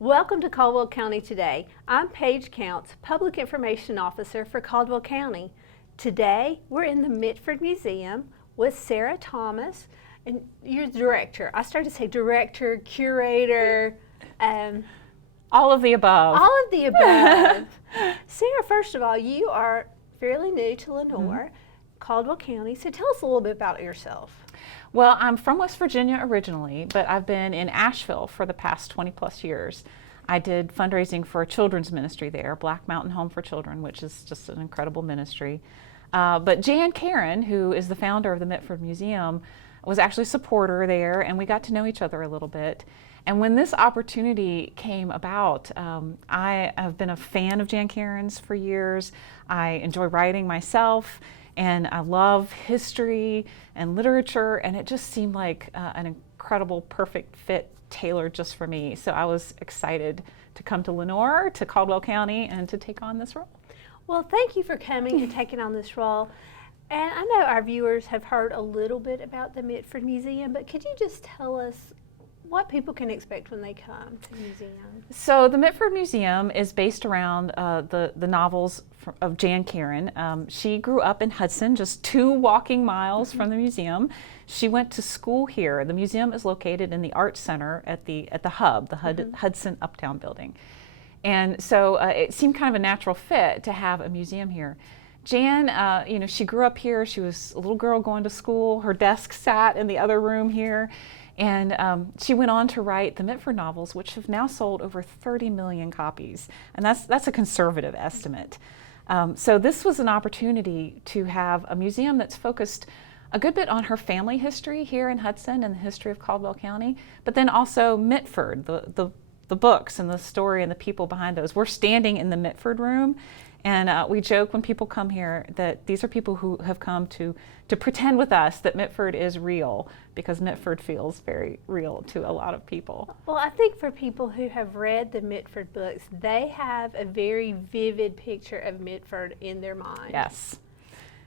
Welcome to Caldwell County Today. I'm Paige Counts, Public Information Officer for Caldwell County. Today, we're in the Mitford Museum with Sarah Thomas, and you're the director. I started to say director, curator, all of the above. all of the above. Sarah, first of all, you are fairly new to Lenore, Caldwell County, so tell us a little bit about yourself. Well, I'm from West Virginia originally, but I've been in Asheville for the past 20 plus years. I did fundraising for a children's ministry there, Black Mountain Home for Children, which is just an incredible ministry. But Jan Karen, who is the founder of the Mitford Museum, was actually a supporter there, and we got to know each other a little bit. And when this opportunity came about, I have been a fan of Jan Karen's for years. I enjoy writing myself, and I love history and literature, and it just seemed like an incredible, perfect fit tailored just for me. So I was excited to come to Lenore, to Caldwell County, and to take on this role. Well, thank you for coming and taking on this role. And I know our viewers have heard a little bit about the Mitford Museum, but could you just tell us what people can expect when they come to the museum? So the Mitford Museum is based around the novels of Jan Karen. She grew up in Hudson, just 2 walking miles from the museum. She went to school here. The museum is located in the Arts Center at the Hub, the Hudson Uptown building. And so it seemed kind of a natural fit to have a museum here. Jan, she grew up here. She was a little girl going to school. Her desk sat in the other room here. And she went on to write the Mitford novels, which have now sold over 30 million copies. And that's a conservative estimate. So this was an opportunity to have a museum that's focused a good bit on her family history here in Hudson and the history of Caldwell County, but then also Mitford, the books and the story and the people behind those. We're standing in the Mitford room, and we joke when people come here that these are people who have come to pretend with us that Mitford is real, because Mitford feels very real to a lot of people. Well, I think for people who have read the Mitford books, they have a very vivid picture of Mitford in their mind. Yes.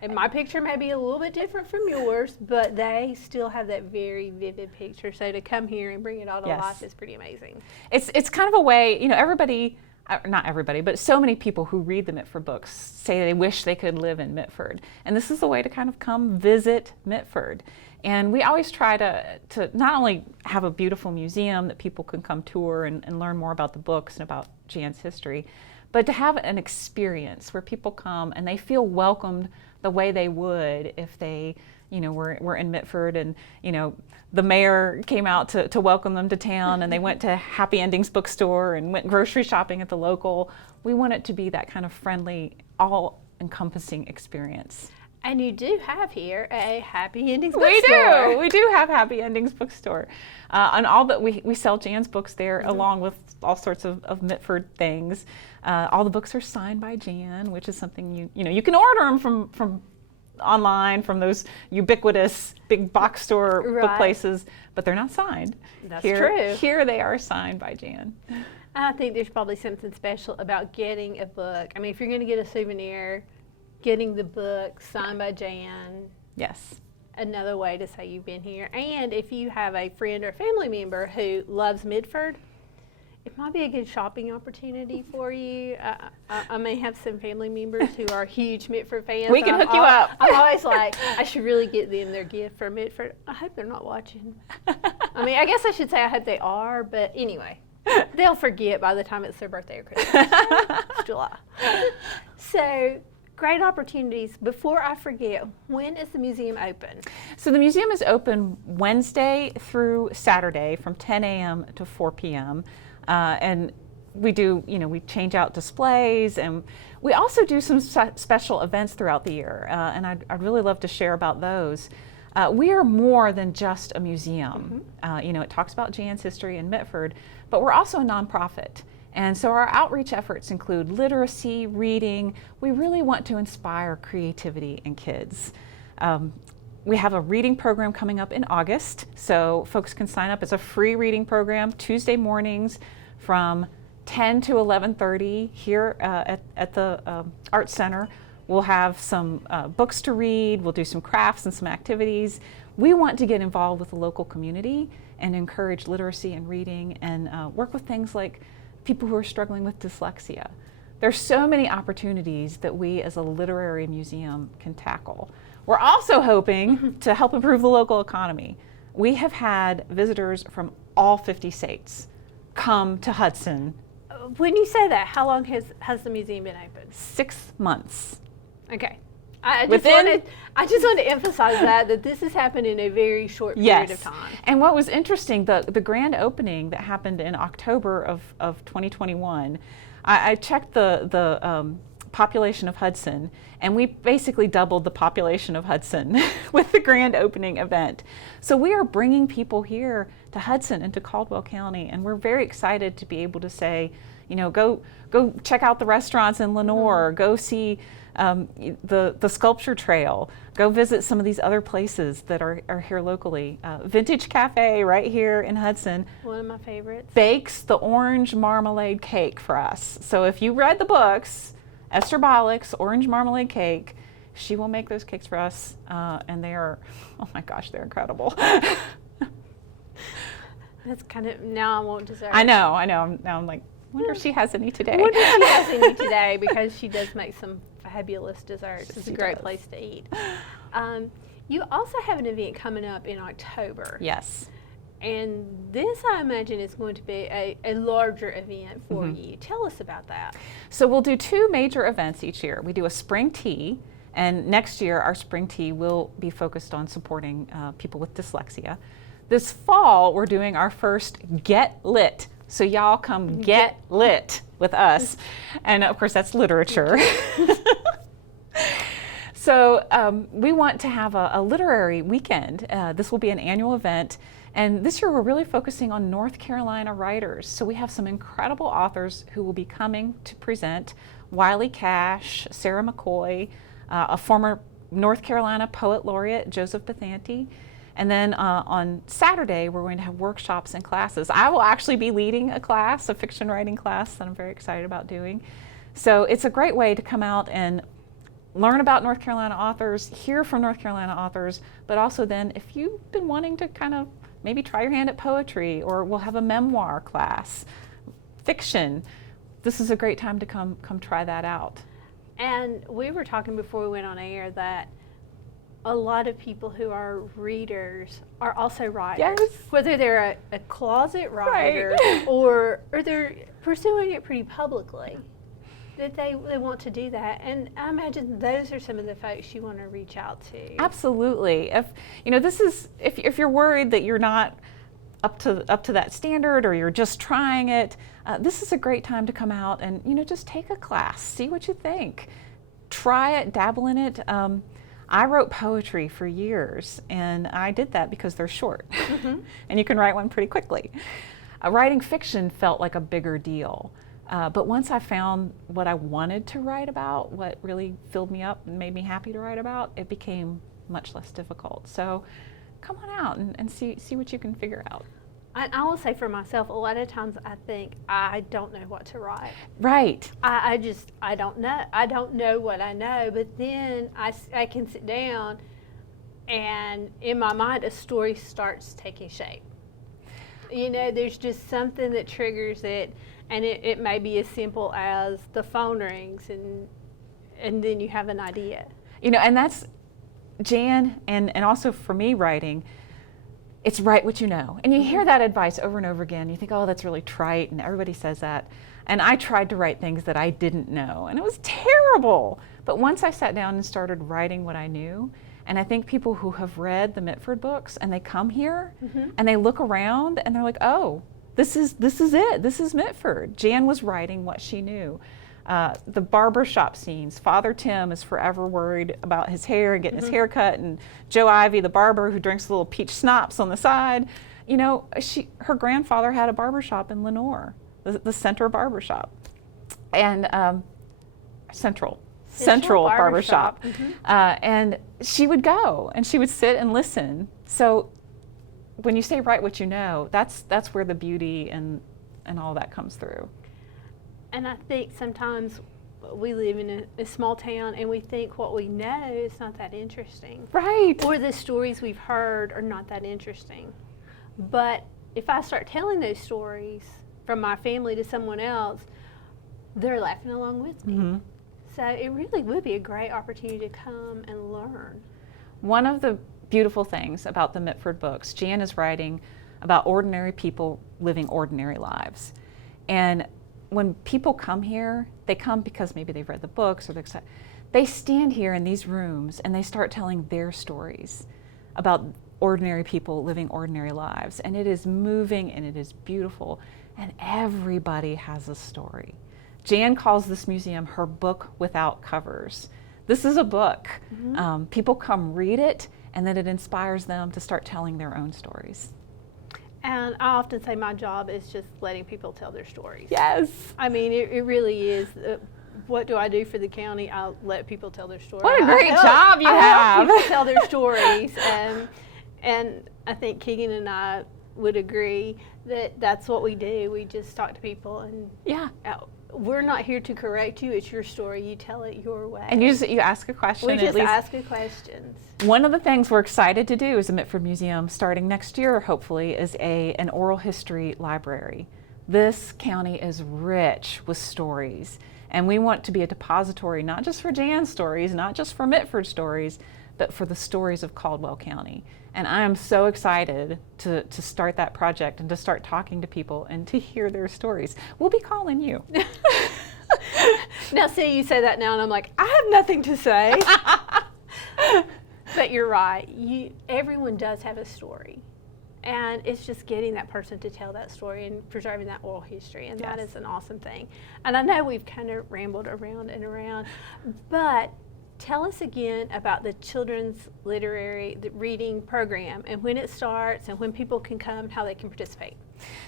And my picture may be a little bit different from yours, but they still have that very vivid picture. So to come here and bring it all to life is pretty amazing. It's kind of a way, everybody, not everybody, but so many people who read the Mitford books say they wish they could live in Mitford. And this is a way to kind of come visit Mitford. And we always try to not only have a beautiful museum that people can come tour and learn more about the books and about Jan's history, but to have an experience where people come and they feel welcomed the way they would if they, were in Mitford, and, the mayor came out to welcome them to town, and they went to Happy Endings bookstore and went grocery shopping at the local. We want it to be that kind of friendly, all-encompassing experience. And you do have here a Happy Endings bookstore. We do have Happy Endings bookstore. And all that we sell Jan's books there, along with all sorts of Mitford things. All the books are signed by Jan, which is something you can order them from online, from those ubiquitous big box store book places, but they're not signed. That's true. Here they are signed by Jan. I think there's probably something special about getting a book. I mean, if you're going to get a souvenir, getting the book signed by Jan. Yes. Another way to say you've been here. And if you have a friend or family member who loves Mitford, it might be a good shopping opportunity for you. I may have some family members who are huge Mitford fans. We can hook you up. I'm always like, I should really get them their gift for Mitford. I hope they're not watching. I mean, I guess I should say I hope they are, but anyway. They'll forget by the time it's their birthday or Christmas. It's July. So, great opportunities. Before I forget, when is the museum open? So the museum is open Wednesday through Saturday from 10 a.m. to 4 p.m. And we do, we change out displays, and we also do some special events throughout the year. And I'd really love to share about those. We are more than just a museum. It talks about Jan's history in Mitford, but we're also a nonprofit. And so our outreach efforts include literacy, reading. We really want to inspire creativity in kids. We have a reading program coming up in August, so folks can sign up. It's a free reading program, Tuesday mornings from 10 to 11:30 here at the Arts Center. We'll have some books to read. We'll do some crafts and some activities. We want to get involved with the local community and encourage literacy and reading, and work with things like people who are struggling with dyslexia. There's so many opportunities that we as a literary museum can tackle. We're also hoping to help improve the local economy. We have had visitors from all 50 states come to Hudson. When you say that, how long has the museum been open? 6 months. Okay. I just want to emphasize that this has happened in a very short period of time. And what was interesting, the grand opening that happened in October of 2021, I checked the population of Hudson, and we basically doubled the population of Hudson with the grand opening event. So we are bringing people here to Hudson and to Caldwell County, and we're very excited to be able to say, you know, go check out the restaurants in Lenore, go see the sculpture trail, go visit some of these other places that are here locally. Vintage Cafe right here in Hudson. One of my favorites. Bakes the orange marmalade cake for us. So if you read the books, Esther Bollock's Orange Marmalade Cake, she will make those cakes for us, and they are, oh my gosh, they're incredible. That's kind of, now I want dessert. I know. Now I'm like, wonder if she has any today. Wonder if she has any today, because she does make some fabulous desserts. It's a great place to eat. You also have an event coming up in October. Yes. And this, I imagine, is going to be a larger event for you. Tell us about that. So we'll do 2 major events each year. We do a spring tea, and next year our spring tea will be focused on supporting people with dyslexia. This fall, we're doing our first GetLit. So y'all come get lit with us. And of course, that's literature. So we want to have a literary weekend. This will be an annual event. And this year we're really focusing on North Carolina writers. So we have some incredible authors who will be coming to present. Wiley Cash, Sarah McCoy, a former North Carolina poet laureate, Joseph Bethanti. And then on Saturday, we're going to have workshops and classes. I will actually be leading a class, a fiction writing class that I'm very excited about doing. So it's a great way to come out and learn about North Carolina authors, hear from North Carolina authors, but also then if you've been wanting to kind of maybe try your hand at poetry, or we'll have a memoir class, fiction, this is a great time to come try that out. And we were talking before we went on air that a lot of people who are readers are also writers. Yes. Whether they're a closet writer or they're pursuing it pretty publicly, that they want to do that. And I imagine those are some of the folks you want to reach out to. Absolutely. If you know, this is if you're worried that you're not up to that standard, or you're just trying it, this is a great time to come out and, you know, just take a class, see what you think, try it, dabble in it. I wrote poetry for years, and I did that because they're short, and you can write one pretty quickly. Writing fiction felt like a bigger deal, but once I found what I wanted to write about, what really filled me up and made me happy to write about, it became much less difficult. So come on out and see what you can figure out. I will say for myself, a lot of times I think I don't know what to write. Right. I don't know. I don't know what I know, but then I can sit down and in my mind a story starts taking shape. You know, there's just something that triggers it, and it may be as simple as the phone rings and then you have an idea. You know, and that's Jan, and also for me writing, it's write what you know. And you hear that advice over and over again. You think, oh, that's really trite, and everybody says that. And I tried to write things that I didn't know, and it was terrible. But once I sat down and started writing what I knew, and I think people who have read the Mitford books and they come here and they look around and they're like, oh, this is it. This is Mitford. Jan was writing what she knew. The barbershop scenes. Father Tim is forever worried about his hair and getting his hair cut, and Joe Ivy, the barber who drinks little peach schnapps on the side. You know, her grandfather had a barbershop in Lenore, the Center Barbershop, and Central Barbershop. And she would go and she would sit and listen. So when you say write what you know, that's where the beauty and all that comes through. And I think sometimes we live in a small town and we think what we know is not that interesting. Right. Or the stories we've heard are not that interesting. But if I start telling those stories from my family to someone else, they're laughing along with me. Mm-hmm. So it really would be a great opportunity to come and learn. One of the beautiful things about the Mitford books, Jan is writing about ordinary people living ordinary lives. And when people come here, they come because maybe they've read the books or they're excited. They stand here in these rooms and they start telling their stories about ordinary people living ordinary lives. And it is moving and it is beautiful. And everybody has a story. Jan calls this museum her book without covers. This is a book. Mm-hmm. People come read it, and then it inspires them to start telling their own stories. And I often say my job is just letting people tell their stories. Yes. I mean, it really is. What do I do for the county? I let people tell their stories. What a great I job you help have. people tell their stories. And I think Keegan and I would agree that that's what we do. We just talk to people, and Yeah. we're not here to correct you. It's your story. You tell it your way. And you ask a question. we at just least. ask the questions. One of the things we're excited to do as the Mitford Museum, starting next year, hopefully, is an oral history library. This county is rich with stories, and we want to be a depository, not just for Jan's stories, not just for Mitford stories, but for the stories of Caldwell County. And I am so excited to start that project and to start talking to people and to hear their stories. We'll be calling you. Now, see, you say that now, and I'm like, I have nothing to say. But you're right. Everyone does have a story. And it's just getting that person to tell that story and preserving that oral history. And that is an awesome thing. And I know we've kind of rambled around and around, but tell us again about the children's literary reading program and when it starts and when people can come and how they can participate.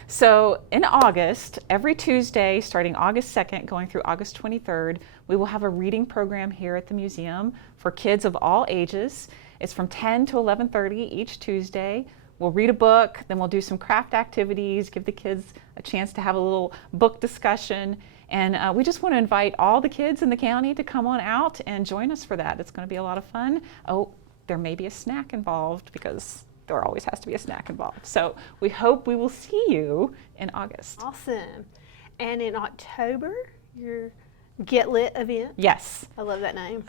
So in August, every Tuesday, starting August 2nd, going through August 23rd, we will have a reading program here at the museum for kids of all ages. It's from 10 to 11:30 each Tuesday. We'll read a book, then we'll do some craft activities, give the kids a chance to have a little book discussion. And we just want to invite all the kids in the county to come on out and join us for that. It's going to be a lot of fun. Oh, there may be a snack involved because there always has to be a snack involved. So we hope we will see you in August. Awesome. And in October, your GetLit event. Yes. I love that name.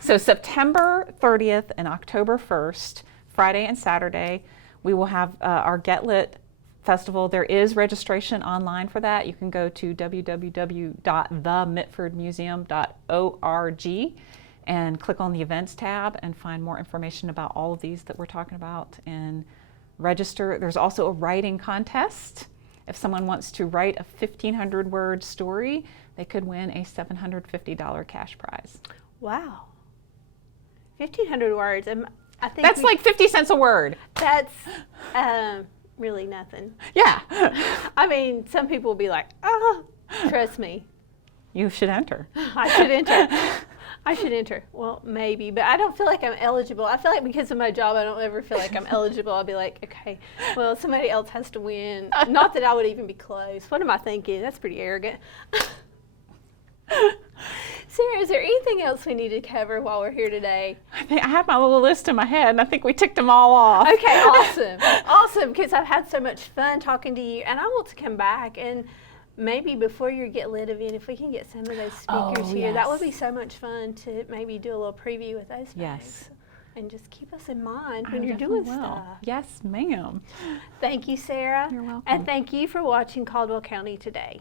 So September 30th and October 1st, Friday and Saturday, we will have our GetLit Festival. There is registration online for that. You can go to www.themitfordmuseum.org and click on the events tab and find more information about all of these that we're talking about and register. There's also a writing contest. If someone wants to write a 1,500-word story, they could win a $750 cash prize. Wow. 1,500 words. I think That's like 50 cents a word. That's really nothing. Yeah. I mean, some people will be like, oh, trust me. You should enter. I should enter. I should enter. Well, maybe, but I don't feel like I'm eligible. I feel like because of my job, I don't ever feel like I'm eligible. I'll be like, okay, well, somebody else has to win. Not that I would even be close. What am I thinking? That's pretty arrogant. Sarah, is there anything else we need to cover while we're here today? I have my little list in my head, and I think we ticked them all off. Okay, awesome. Awesome, because I've had so much fun talking to you, and I want to come back and maybe before your GetLit event, if we can get some of those speakers here, that would be so much fun to maybe do a little preview with those folks. And just keep us in mind when you're doing stuff. Yes, ma'am. Thank you, Sarah. You're welcome. And thank you for watching Caldwell County Today.